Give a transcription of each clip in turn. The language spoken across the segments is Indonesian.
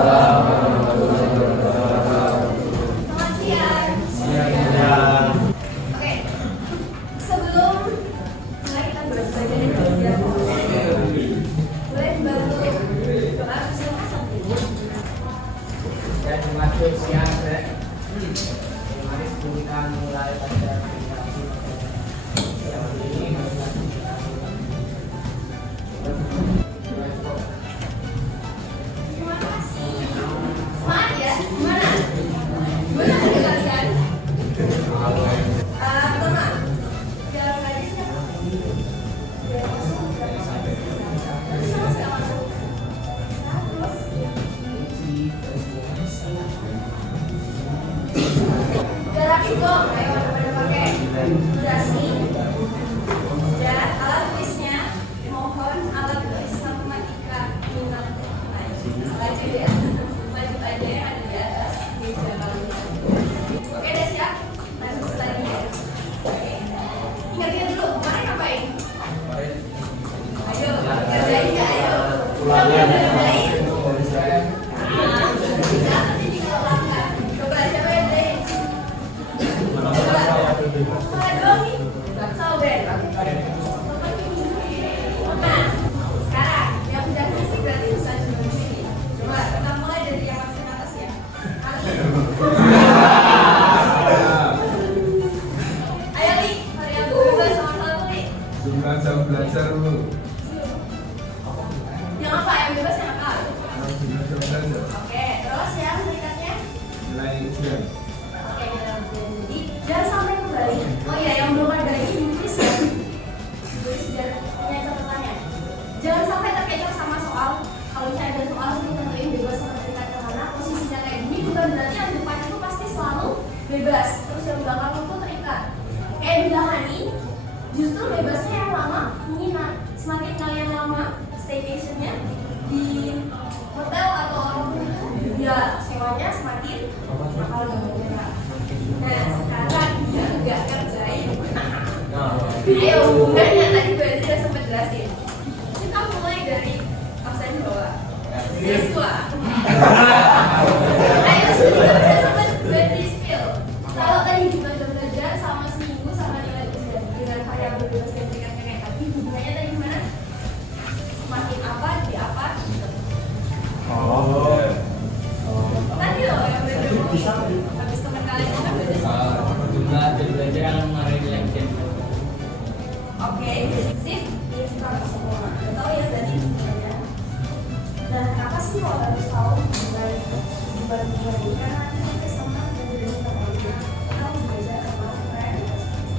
Selamat siang. Oke, sebelum mulai kita belajar dari kerja, boleh bantu doa silakan. Dan masuk siang, mari kita mulai pada meditasi siang ini. Terima kasih. Semangat ya. Gimana? Gimana hari kalian? Pertama, jalan lagi siapa? Biar masuk, biar masuk. Terus sama siapa masuk? Terus udah rapi dong, ayo pada pakai dasi dan alat tulisnya. Mohon alat tulis matematika minat baju ya, baju aja yang ada di atas meja kalian. Oke, udah siap? Masuk slide-nya. Oke. Ingat-ingat dulu, kemarin ngapain? Ayo, kerjain ya, ayo. Kerjain. Nanti juga langgar. Coba siapa yang kerjain? Coba. Dong nih. Sauber. Nah, sekarang yang udah fisik berarti bisa di sini. Coba kita mulai dari yang masih atas ya. Ayo Li, variabel bebas sama satu Li. Jumlah jam belajar dulu. Yang apa? Yang bebas yang apa? Jumlah jam belajar. Oke, terus yang berikutnya. Nilai ujian. Oke, kita jadi jangan sampai kembali. Oh iya, yang belum ada ini tulis ya. Tulis biar punya catatannya. Jangan sampai terkecoh sama soal. Kalau misalnya ada soal itu tentuin bebas sama terikat ke mana. Posisinya kayak gini bukan berarti yang depan itu pasti selalu bebas. Terus yang belakang itu terikat. Kayak bilahani, justru bebasnya yang lama mengingat. Semakin kalian lama staycationnya di hotel atau apapun itu, ya sewanya semakin mahal bangetnya. Nah sekarang dia nggak kerjain. Ayo hubungannya tadi berarti udah sempat jelasin. Kita mulai dari absen bawah. Siswa. Ayo sudah sempat berarti skill. Kalau tadi juga belajar sama seminggu sama nilai ujian dengan variabel bebas dan tingkatnya kayak tadi, hubungannya tadi gimana? Semakin apa di apa? Tadi loh yang belajar habis teman kalian kan belajar. Jumlah jam belajar yang kemarin yang jam. Oke, sip. Ini kita harus semua. Tahu ya tadi sebenarnya. Nah, apa sih kok harus tahu dibandingkan nanti sama dari teman kita belajar kemarin,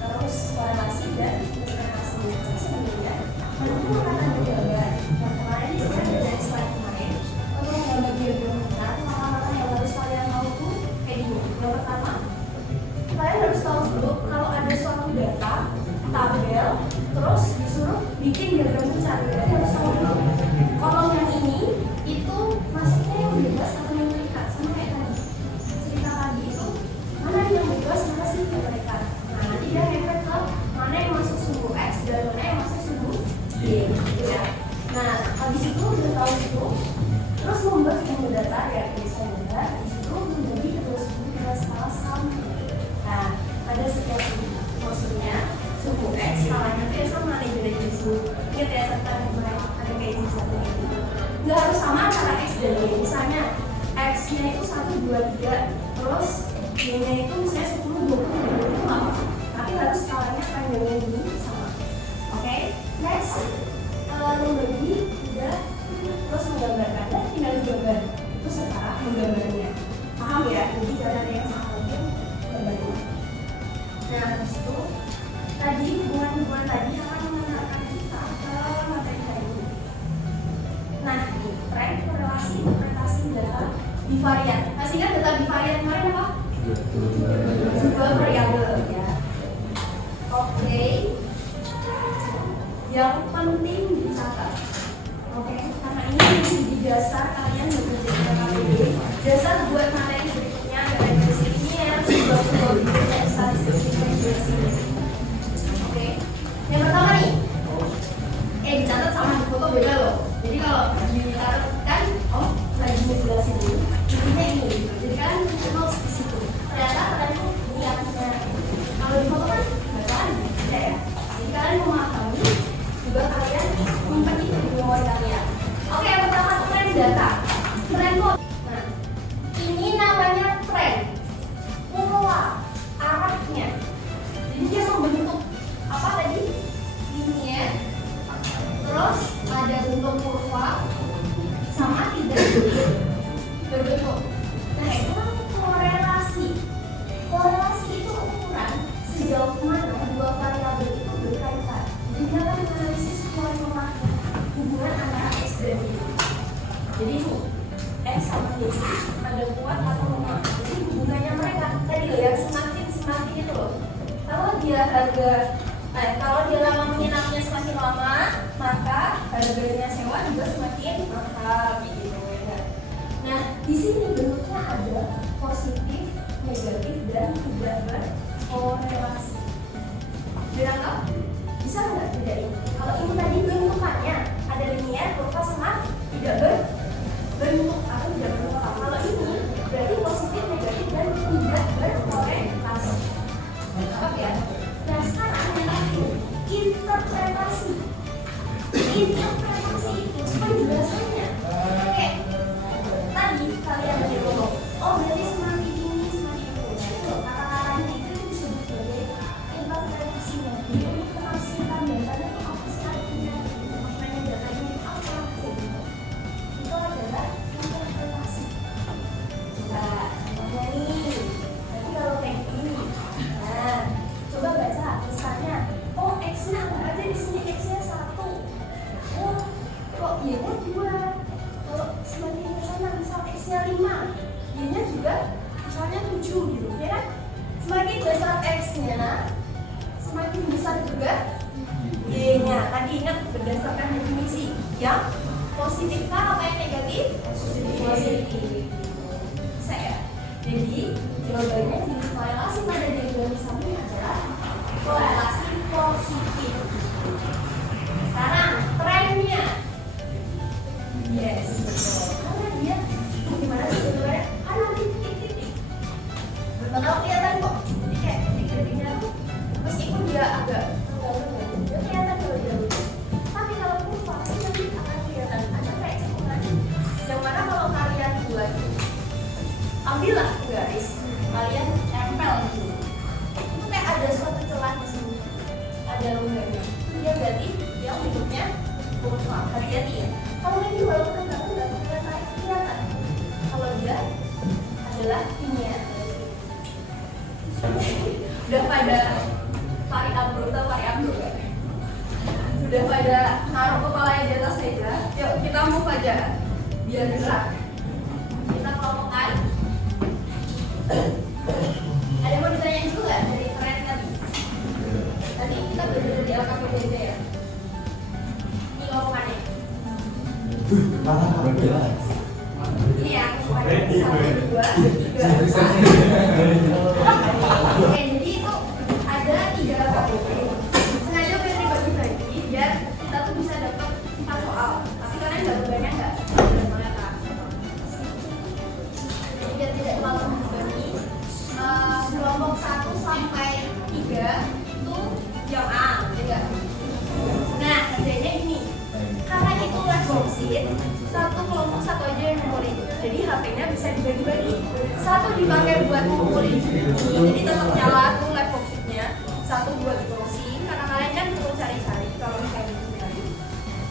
terus relasi dan interaksi sebenarnya. Itu akan ada gambar. Yang kemarin ini saya dari slide kemarin. Untuk gambar diagram maka yang harus kalian tahu tuh kayak gini. Yang pertama, kalian harus tahu dulu kalau ada suatu data tabel, terus disuruh bikin diagram besar. Kalian harus tahu dulu kolom yang ini itu masuknya yang bebas atau yang terikat. Sama kayak tadi cerita tadi itu mana yang bebas, mana sih yang terikat. Nah nanti dia ngefek ke mana yang masuk sumbu X dan mana yang masuk sumbu Y gitu ya. Nah habis itu udah tahu itu, terus membuat sumbu data ya bisa data disitu menjadi kedua sumbu dengan skala sama. Nah ada setiap sumbu, maksudnya sumbu X skalanya itu ya sama nih beda jenis. Ingat ya tentang ada kayak jenis satu gitu. Nggak harus sama antara X dan Y. Misalnya X-nya itu 1, 2, 3, terus Y-nya itu misalnya 10, 20, 20 itu nggak apa. Tapi harus skalanya panjangnya dulu sama. Oke, next membagi udah, terus menggambarkan dan tinggal digambar. Itu sekarang menggambarnya. Paham ya? Jadi jangan ada yang salah lagi berbagi. Nah, habis itu tadi hubungan-hubungan tadi akan mengenalkan kita ke materi hari ini. Nah, ini tren korelasi interpretasi data bivariat. Masih ingat data bivariat kemarin apa? Dua variabel ya. Oke. Yang penting dicatat. Oke, karena ini menjadi dasar kalian bekerja KPD. Dasar buat materi berikutnya ada dari ini ya, sebuah video dan statistik di sini. Oke. Yang pertama nih. Dicatat sama di foto beda loh. Jadi kalau dicatat kan, oh lagi dijelasin dulu. data. Tren itu, nah ini namanya tren, pola arahnya. Jadi dia membentuk apa tadi? Linear, terus ada bentuk kurva, sama tidak berbentuk. Nah itu kan korelasi. Korelasi itu ukuran sejauh mana dua variabel itu berkaitan. Jadi dia akan menganalisis korelasi hubungan antara X dan Y. Jadi ini X sama Y ada kuat atau lemah. Jadi hubungannya mereka tadi loh yang semakin itu loh. Kalau dia lama menginapnya semakin lama, maka harganya sewa juga semakin mahal gitu ya. Nah di sini bentuknya ada positif, negatif dan tidak berkorelasi. Dirangkap? Bisa nggak bedain? Kalau ini tadi bentukannya ada linear, kurva sama tidak berbentuk atau tidak berbentuk. Kalau ini berarti positif, negatif dan tidak berkorelasi. Oke ya. Nah sekarang yang terakhir interpretasi. Interpretasi itu penjelasannya. Oke. Tadi kalian ada ngomong, oh berarti semakin ini semakin itu. Nah, kata-katanya itu disebut sebagai interpretasinya. Jadi untuk menafsirkan datanya itu apa sih artinya? Maknanya datanya itu apa? Itu adalah interpretasi. Nah, contohnya nih. Nanti kalau kayak gini, nah coba baca misalnya, oh X-nya nggak ada di sini, X-nya 1. Oh, kok Y-nya 2. Kalau semakin ke sana misal X-nya 5, Y-nya juga misalnya 7 gitu, ya kan? Semakin besar X-nya, semakin besar juga Y-nya. Tadi ingat berdasarkan definisi yang positif kah apa yang negatif? Positif. Bisa ya? Jadi jawabannya jenis korelasi pada diagram samping adalah korelasi positif. Sekarang trennya, yes, karena dia gimana sih sebenarnya? Ada titik-titik, bakal kelihatan kok. Jadi kayak titik-titiknya tuh meskipun dia agak dia kelihatan kalau dia lurus. Tapi kalau kurva itu nanti akan kelihatan ada kayak cekungan. Yang mana kalau kalian buat, ambillah garis, kalian tempel gitu. Itu kayak ada suatu celah di sini, ada lubangnya. Dia berarti yang bentuknya kurva. Hati-hati ya. Kalau ini walaupun nggak kelihatan. Kalau dia adalah linear. Udah pada tarik ambruk atau tarik ambruk kan? Sudah pada naruh kepalanya di atas meja. Yuk kita move aja biar gerak. Kita kelompokkan. Ada yang mau ditanyain dulu nggak dari tren tadi? Tadi kita belajar di LKPDB ya. Ini kelompokannya. Ini ya, kelompokannya 1, 2, 3. Oke, jadi itu ada 3 KPD. Sengaja udah dibagi-bagi biar kita tuh bisa dapat 4 soal. Tapi kalian jawabannya nggak? Jadi biar tidak terlalu membebani. Kelompok 1 sampai 3 itu yang A, ya. Nah, kerjanya gini. Karena itu live worksheet, satu kelompok satu aja yang ngumpulin. Jadi HP-nya bisa dibagi-bagi. Satu dipakai buat ngumpulin jadi tetap nyala tuh live worksheet-nya. Satu buat browsing karena kalian kan perlu cari-cari kalau misalnya gitu tadi.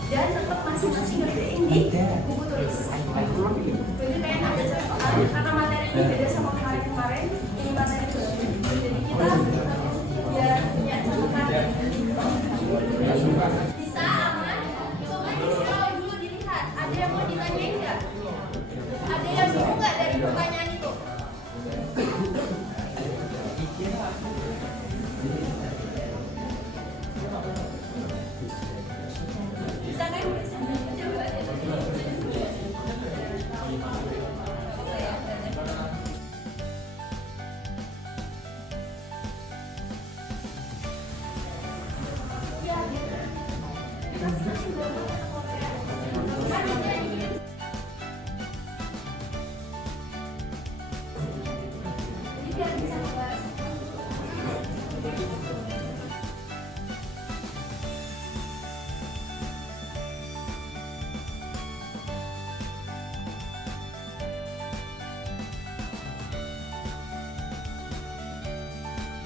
Dan tetap masing-masing ngerjain di buku tulis. Jadi kalian ada contohan karena materi ini beda sama kemarin-kemarin. Ini materi baru. Jadi kita biar punya catatan. Bisa aman? Coba di-scroll dulu dilihat. Ada yang mau ditanyain nggak? Ada yang bingung nggak dari pertanyaan itu? Bisa kan? Coba aja.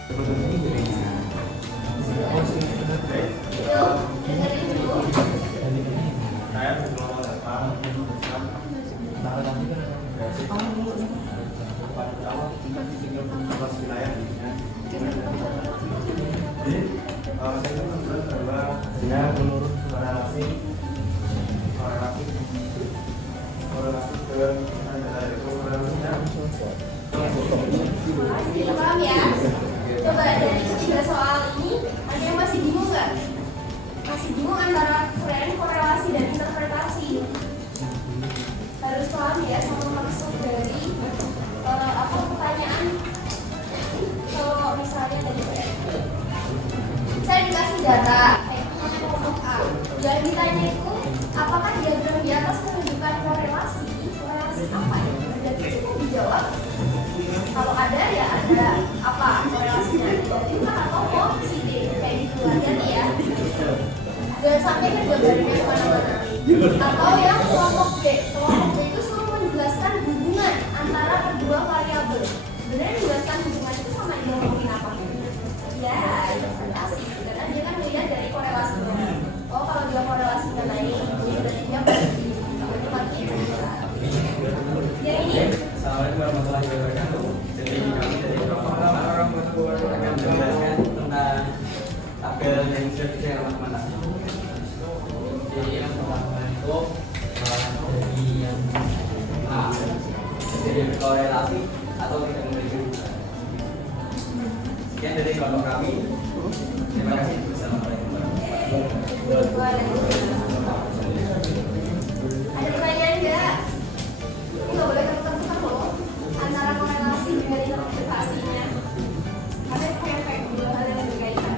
Yuk, dengerin dulu. Ya, menurut korelasi Masih paham ya? Coba dari ketiga soal ini, ada yang masih bingung nggak? Masih bingung antara tren, korelasi, dan interpretasi? Harus paham ya sama maksud dari pertanyaan. Kalau misalnya tadi saya dikasih data, kelompok A, dan ditanya itu apakah diagram di atas menunjukkan korelasi? Korelasi apa ya? Dan itu dijawab. Kalau ada ya ada apa korelasinya? Bukan atau oh si D kayak gitu aja nih ya. Jangan sampai kegambarannya kemana-mana. Atau yang kelompok B. Kelompok B itu selalu menjelaskan hubungan antara kedua variabel. Sebenarnya menjelaskan hubungan itu sama yang ngomongin apa? Ya, interpretasi. Karena dia kan melihat dari korelasinya. Oh kalau dia korelasinya naik, berarti dia positif. Kalau itu mati. Yang ini. Assalamualaikum warahmatullahi wabarakatuh. Jadi kami dari Program akan menjelaskan tentang tabel dan instruksi yang teman-teman. Jadi yang pertama itu dari yang A, jadi korelasi atau tidak memiliki hubungan. Sekian dari kelompok kami. Terima kasih. Wassalamualaikum warahmatullahi wabarakatuh. Ada pertanyaan nggak? Ini nggak boleh ketukar-tukar loh antara korelasi dengan interpretasinya. Karena itu kayak dua hal yang berkaitan.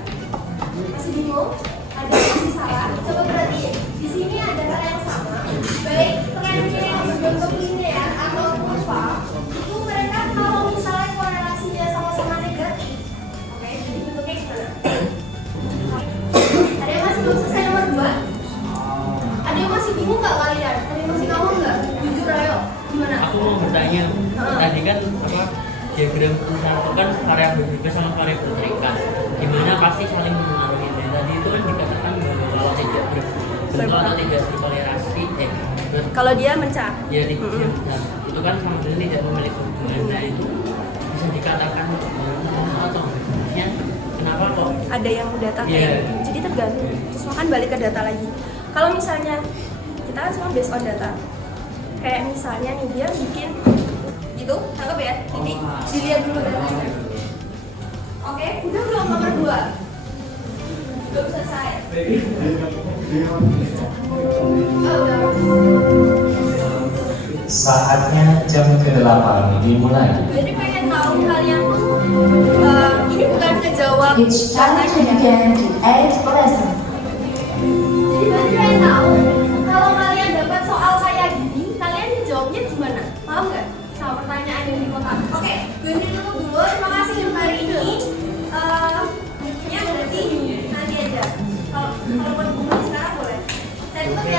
Masih bingung? Ada yang masih salah? Coba perhatiin. Di sini ada hal yang sama. Baik trennya yang berbentuk linear atau kurva, itu mereka kalau misalnya korelasinya sama-sama negatif, oke, jadi bentuknya gimana? Ada yang masih belum selesai nomor 2? Ada yang masih bingung nggak kalian? Ada yang masih ngomong nggak? Jujur ayo, gimana? Aku mau bertanya, tadi kan apa diagram pusat itu kan variabel bebas sama variabel terikat, dimana pasti saling mempengaruhi. Tadi itu kan dikatakan bahwa kalau tidak berbentuk atau tidak berkorelasi, Kalau dia mencah. ya itu kan sama dengan tidak memiliki hubungan. Nah itu bisa dikatakan atau ya, kenapa kok? Ada yang data kayak Iya. gitu. Jadi tergantung. Terus makan balik ke data lagi. Kalau misalnya kita kan semua based on data. Kayak misalnya nih dia bikin gitu, tangkap ya. Ini dilihat dulu datanya. Oke, udah belum nomor 2? Belum selesai. Oh, udah. Saatnya jam ke-8 dimulai. Jadi pengen tahu kalian tuh ini bukan ngejawab It's time to datanya. begin the 8th lesson. Jadi berarti kalian tahu kalau kalian dapat soal kayak gini, kalian jawabnya gimana? Paham nggak? Sama pertanyaan yang di kotak. Oke, ganti tutup dulu. Terima kasih untuk hari ini. Bukunya berarti nanti aja. Kalau mau dibuka sekarang boleh. Saya tutup ya.